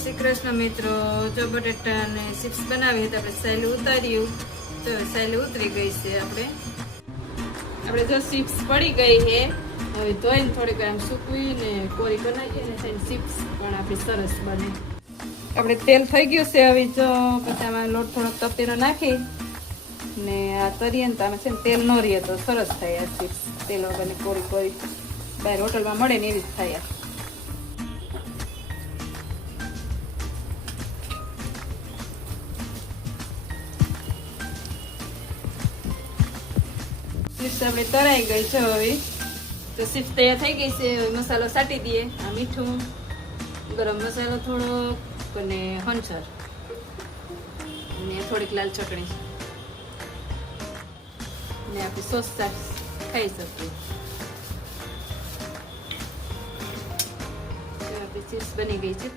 શ્રી કૃષ્ણ મિત્રો, જો બટેટા અને ચિપ્સ બનાવી તો આપણે સહેલું ઉતાર્યું. તો સહેલું ઉતરી ગઈ છે. આપણે જો ચિપ્સ પડી ગઈ છે, હવે ધોઈને થોડીક આમ સૂકવીને કોરી બનાવીએ ને થઈને ચિપ્સ પણ આપણી સરસ બને. આપણે તેલ થઈ ગયું છે. હવે જો પછી આમાં લોટ થોડોક તપેલો નાખી ને આ તરીએ ને તો આમાં છે ને તેલ ન રહીએ તો સરસ થાય આ ચિપ્સ. તેલ વગરની કોરી કોરી બહાર હોટલમાં મળે ને એવી જ થાય. ચિપ્સ આપણે તરાઈ ગઈ છે. હવે તો ચિપ્સ તૈયાર થઈ ગઈ છે. હવે મસાલો સાટી દઈએ. આ મીઠું, ગરમ મસાલો થોડોક અને હંચર અને થોડીક લાલ ચટણી ને આપણે સોસ ખાઈ શકીએ. આપણી ચિપ્સ બની ગઈ છે.